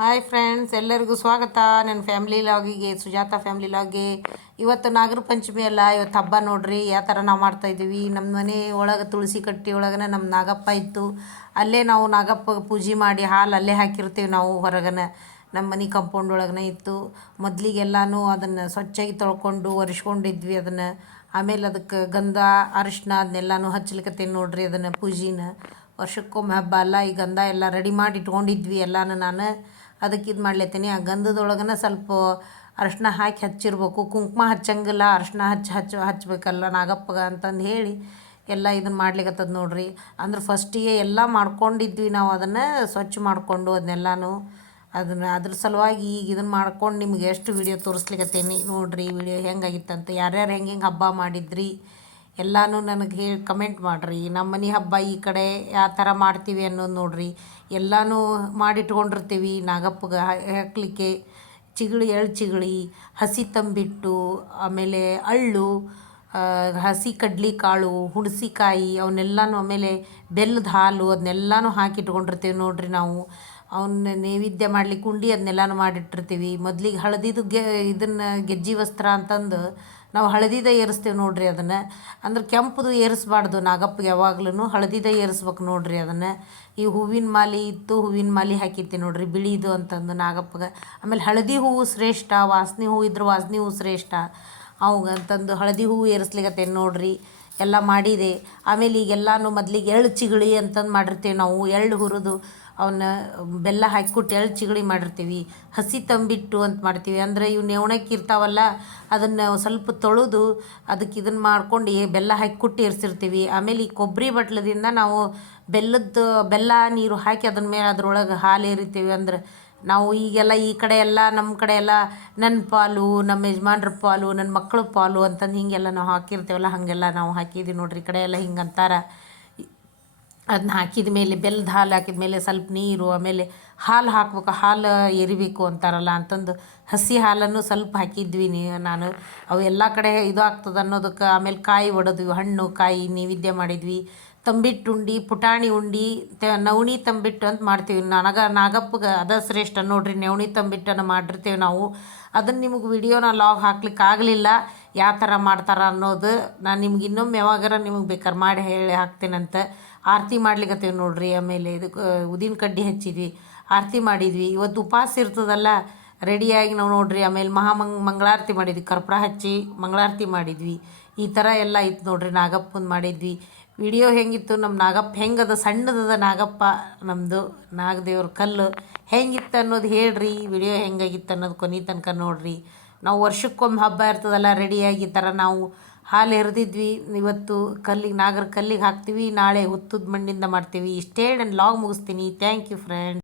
Hi friends ಎಲ್ಲರಿಗೂ ಸ್ವಾಗತ. ನನ್ನ ಫ್ಯಾಮ್ಲಿ ಲಾಗಿಗೆ, ಸುಜಾತ ಫ್ಯಾಮ್ಲಿ ಲಾಗ್ಗೆ ಇವತ್ತು ನಾಗರ ಪಂಚಮಿ ಅಲ್ಲ, ಇವತ್ತು ಹಬ್ಬ ನೋಡ್ರಿ, ಯಾವ ಥರ ನಾವು ಮಾಡ್ತಾಯಿದ್ದೀವಿ ನಮ್ಮ ಮನೆ ಒಳಗೆ ತುಳಸಿ ಕಟ್ಟಿ ಒಳಗನೆ ನಮ್ಮ ನಾಗಪ್ಪ ಇತ್ತು. ಅಲ್ಲೇ ನಾವು ನಾಗಪ್ಪ ಪೂಜೆ ಮಾಡಿ ಹಾಲು ಅಲ್ಲೇ ಹಾಕಿರ್ತೀವಿ ನಾವು ಹೊರಗನ. ನಮ್ಮ ಮನೆ ಕಂಪೌಂಡ್ ಒಳಗನೆ ಇತ್ತು. ಮೊದಲಿಗೆಲ್ಲನೂ ಅದನ್ನು ಸ್ವಚ್ಛಾಗಿ ತೊಳ್ಕೊಂಡು ಒರೆಸ್ಕೊಂಡಿದ್ವಿ ಅದನ್ನು. ಆಮೇಲೆ ಅದಕ್ಕೆ ಗಂಧ ಅರಿಶಿನ ಅದನ್ನೆಲ್ಲನೂ ಹಚ್ಲಿಕತ್ತೀನಿ ನೋಡ್ರಿ ಅದನ್ನು ಪೂಜೆನ. ವರ್ಷಕ್ಕೊಮ್ಮೆ ಹಬ್ಬ ಅಲ್ಲ, ಈ ಗಂಧ ಎಲ್ಲ ರೆಡಿ ಮಾಡಿ ಇಟ್ಕೊಂಡಿದ್ವಿ ಎಲ್ಲಾನು ನಾನು. ಅದಕ್ಕೆ ಇದು ಮಾಡ್ಲತ್ತೀನಿ. ಆ ಗಂಧದೊಳಗನ ಸ್ವಲ್ಪ ಅರ್ಶಿನ ಹಾಕಿ ಹಚ್ಚಿರ್ಬೇಕು. ಕುಂಕುಮ ಹಚ್ಚಂಗಿಲ್ಲ ಅರ್ಶಿನ ಹಚ್ಚಿ ಹಚ್ಚ ಹಚ್ಚಬೇಕಲ್ಲ ನಾಗಪ್ಪಗ ಅಂತಂದು ಹೇಳಿ ಎಲ್ಲ ಇದನ್ನು ಮಾಡ್ಲಿಕ್ಕತ್ತದ ನೋಡ್ರಿ. ಅಂದ್ರೆ ಫಸ್ಟಿಗೆ ಎಲ್ಲ ಮಾಡ್ಕೊಂಡಿದ್ವಿ ನಾವು ಅದನ್ನು ಸ್ವಚ್ಛ ಮಾಡಿಕೊಂಡು ಅದನ್ನೆಲ್ಲನೂ ಅದನ್ನು ಅದ್ರ ಸಲುವಾಗಿ ಈಗ ಇದನ್ನು ಮಾಡ್ಕೊಂಡು ನಿಮ್ಗೆ ಎಷ್ಟು ವಿಡಿಯೋ ತೋರಿಸ್ಲಿಕತ್ತೀನಿ ನೋಡ್ರಿ. ವಿಡಿಯೋ ಹೆಂಗಾಗಿತ್ತಂತ ಯಾರ್ಯಾರು ಹೆಂಗೆ ಹೆಂಗೆ ಹಬ್ಬ ಮಾಡಿದ್ರಿ. ಎಲ್ಲನೂ ನನಗೆ ಹೇಳಿ ಕಮೆಂಟ್ ಮಾಡಿರಿ. ನಮ್ಮ ಮನೆ ಹಬ್ಬ ಈ ಕಡೆ ಯಾವ ಥರ ಮಾಡ್ತೀವಿ ಅನ್ನೋದು ನೋಡಿರಿ. ಎಲ್ಲನೂ ಮಾಡಿಟ್ಕೊಂಡಿರ್ತೀವಿ. ನಾಗಪ್ಪಗೆ ಹಾಕಲಿಕ್ಕೆ ಚಿಗಳಿ ಎಳ್ಳು ಚಿಗಳಿ, ಹಸಿ ತಂಬಿಟ್ಟು, ಆಮೇಲೆ ಅಳ್ಳು ಹಸಿ ಕಡ್ಲಿ ಕಾಳು ಹುಣಸಿಕಾಯಿ, ಅವನ್ನೆಲ್ಲಾನು ಆಮೇಲೆ ಬೆಲ್ಲದ ಹಾಲು ಅದನ್ನೆಲ್ಲನೂ ಹಾಕಿ ಇಟ್ಕೊಂಡಿರ್ತೀವಿ ನೋಡಿರಿ ನಾವು. ಅವನ್ನ ನೈವೇದ್ಯ ಮಾಡ್ಲಿಕ್ಕೆ ಉಂಡಿ ಅದನ್ನೆಲ್ಲನೂ ಮಾಡಿಟ್ಟಿರ್ತೀವಿ. ಮೊದಲಿಗೆ ಹಳದಿದು ಗೆ, ಇದನ್ನು ಗೆಜ್ಜಿ ವಸ್ತ್ರ ಅಂತಂದು ನಾವು ಹಳದಿದ ಏರಿಸ್ತೇವೆ ನೋಡ್ರಿ ಅದನ್ನು. ಅಂದ್ರೆ ಕೆಂಪುದು ಏರಿಸ್ಬಾರ್ದು ನಾಗಪ್ಪಗೆ ಯಾವಾಗ್ಲೂ ಹಳದಿದ ಏರಿಸ್ಬೇಕು ನೋಡ್ರಿ ಅದನ್ನು. ಈ ಹೂವಿನ ಮಾಲೆ ಇತ್ತು, ಹೂವಿನ ಮಾಲೆ ಹಾಕಿರ್ತೀವಿ ನೋಡ್ರಿ, ಬಿಳಿದು ಅಂತಂದು ನಾಗಪ್ಪಗೆ. ಆಮೇಲೆ ಹಳದಿ ಹೂವು ಶ್ರೇಷ್ಠ, ವಾಸನೆ ಹೂವು ಇದ್ರೆ ವಾಸನೆ ಹೂವು ಶ್ರೇಷ್ಠ. ಅಂತಂದು ಹಳದಿ ಹೂವು ಏರಿಸ್ಲಿಕ್ಕತ್ತೇನೆ ನೋಡ್ರಿ. ಎಲ್ಲ ಮಾಡಿದೆ. ಆಮೇಲೆ ಈಗೆಲ್ಲನೂ ಮೊದ್ಲಿಗೆ ಎಳ್ಳು ಚಿಗಳಿ ಅಂತಂದು ಮಾಡಿರ್ತೇವೆ ನಾವು. ಎಳ್ಳು ಹುರಿದು ಅವನ್ನ ಬೆಲ್ಲ ಹಾಕಿಕೊಟ್ಟು ಎಳ್ಳು ಚಿಗಳಿ ಮಾಡಿರ್ತೀವಿ, ಹಸಿ ತಂಬಿಟ್ಟು ಅಂತ ಮಾಡ್ತೀವಿ. ಅಂದರೆ ಇವು ನೆವಣಕ್ಕೆ ಇರ್ತಾವಲ್ಲ, ಅದನ್ನು ಸ್ವಲ್ಪ ತೊಳೆದು ಅದಕ್ಕೆ ಇದನ್ನು ಮಾಡ್ಕೊಂಡು ಬೆಲ್ಲ ಹಾಕಿ ಇರಿಸಿರ್ತೀವಿ ಆಮೇಲೆ ಈ ಕೊಬ್ಬರಿ ಬಟ್ಲದಿಂದ ನಾವು ಬೆಲ್ಲದ ಬೆಲ್ಲ ನೀರು ಹಾಕಿ ಅದನ್ನ ಮೇಲೆ ಅದ್ರೊಳಗೆ ಹಾಲು ಎರಿತೀವಿ ಅಂದ್ರೆ ನಾವು ಈಗೆಲ್ಲ ಈ ಕಡೆ ಎಲ್ಲ ನಮ್ಮ ಕಡೆ ಎಲ್ಲ ನನ್ನ ಪಾಲು ನಮ್ಮ ಯಜಮಾನ್ರ ಪಾಲು ನನ್ನ ಮಕ್ಕಳ ಪಾಲು ಅಂತಂದು ಹೀಗೆಲ್ಲ ನಾವು ಹಾಕಿರ್ತೇವಲ್ಲ, ಹಾಗೆಲ್ಲ ನಾವು ಹಾಕಿದ್ದೀವಿ ನೋಡಿರಿ, ಈ ಕಡೆ ಎಲ್ಲ ಹಿಂಗೆ ಅಂತಾರೆ. ಅದನ್ನ ಹಾಕಿದ ಮೇಲೆ ಬೆಲ್ಲದ ಹಾಲು ಹಾಕಿದ ಮೇಲೆ ಸ್ವಲ್ಪ ನೀರು, ಆಮೇಲೆ ಹಾಲು ಹಾಕ್ಬೇಕು, ಹಾಲು ಎರಿಬೇಕು ಅಂತಾರಲ್ಲ, ಅಂತಂದು ಹಸಿ ಹಾಲನ್ನು ಸ್ವಲ್ಪ ಹಾಕಿದ್ವಿ ನೀ, ನಾನು. ಅವು ಎಲ್ಲ ಕಡೆ ಇದು ಆಗ್ತದೆ ಅನ್ನೋದಕ್ಕೆ ಆಮೇಲೆ ಕಾಯಿ ಒಡೆದ್ವಿ, ಹಣ್ಣು, ಕಾಯಿ ನೈವೇದ್ಯ ಮಾಡಿದ್ವಿ. ತಂಬಿಟ್ಟು ಉಂಡಿ, ಪುಟಾಣಿ ಉಂಡಿ, ತ, ನವಣಿ ತಂಬಿಟ್ಟು ಅಂತ ಮಾಡ್ತೀವಿ. ನನಗೆ ನಾಗಪ್ಪಗೆ ಅದ ಶ್ರೇಷ್ಠ ನೋಡ್ರಿ. ನವಣಿ ತಂಬಿಟ್ಟನ್ನು ಮಾಡಿರ್ತೇವೆ ನಾವು. ಅದನ್ನು ನಿಮಗೆ ವಿಡಿಯೋನ ಲಾಗ್ ಹಾಕ್ಲಿಕ್ಕೆ ಆಗಲಿಲ್ಲ. ಯಾವ ಥರ ಮಾಡ್ತಾರೆ ಅನ್ನೋದು ನಾನು ನಿಮ್ಗೆ ಇನ್ನೊಮ್ಮೆ ಯಾವಾಗಾರ ನಿಮಗೆ ಬೇಕಾದ್ರೆ ಮಾಡಿ ಹೇಳಿ ಹಾಕ್ತೇನಂತ ಆರತಿ ಮಾಡ್ಲಿಕ್ಕತ್ತೀವಿ ನೋಡ್ರಿ. ಆಮೇಲೆ ಇದಕ್ಕೆ ಉದಿನ ಕಡ್ಡಿ ಹಚ್ಚಿದ್ವಿ. ಆರತಿ ಮಾಡಿದ್ವಿ. ಇವತ್ತು ಉಪವಾಸ ಇರ್ತದಲ್ಲ ರೆಡಿಯಾಗಿ ನಾವು ನೋಡ್ರಿ. ಆಮೇಲೆ ಮಹಾಮಂಗ್ ಮಂಗಳಾರತಿ ಮಾಡಿದ್ವಿ. ಕರ್ಪೂರ ಹಚ್ಚಿ ಮಂಗಳಾರತಿ ಮಾಡಿದ್ವಿ. ಈ ಥರ ಎಲ್ಲ ಇತ್ತು ನೋಡ್ರಿ. ನಾಗಪ್ಪನ ಮಾಡಿದ್ವಿ. ವಿಡಿಯೋ ಹೆಂಗಿತ್ತು ನಮ್ಮ ನಾಗಪ್ಪ ಹೆಂಗದ, ಸಣ್ಣದದ ನಾಗಪ್ಪ ನಮ್ಮದು ನಾಗದೇವ್ರ ಕಲ್ಲು ಹೆಂಗಿತ್ತು ಅನ್ನೋದು ಹೇಳ್ರಿ, ವಿಡಿಯೋ ಹೆಂಗಾಗಿತ್ತು ಅನ್ನೋದು ಕೊನೆ ತನಕ ನೋಡ್ರಿ. ನಾವು ವರ್ಷಕ್ಕೊಮ್ಮೆ ಹಬ್ಬ ಇರ್ತದಲ್ಲ ರೆಡಿಯಾಗಿ ಥರ ನಾವು ಹಾಲು ಎರೆದಿದ್ವಿ. ಇವತ್ತು ಕಲ್ಲಿಗೆ, ನಾಗರ ಕಲ್ಲಿಗೆ ಹಾಕ್ತೀವಿ, ನಾಳೆ ಹುತ್ತದ ಮಣ್ಣಿಂದ ಮಾಡ್ತೀವಿ. ಇಷ್ಟೇ ನಾನು ಲಾಗ್ ಮುಗಿಸ್ತೀನಿ. Thank you friend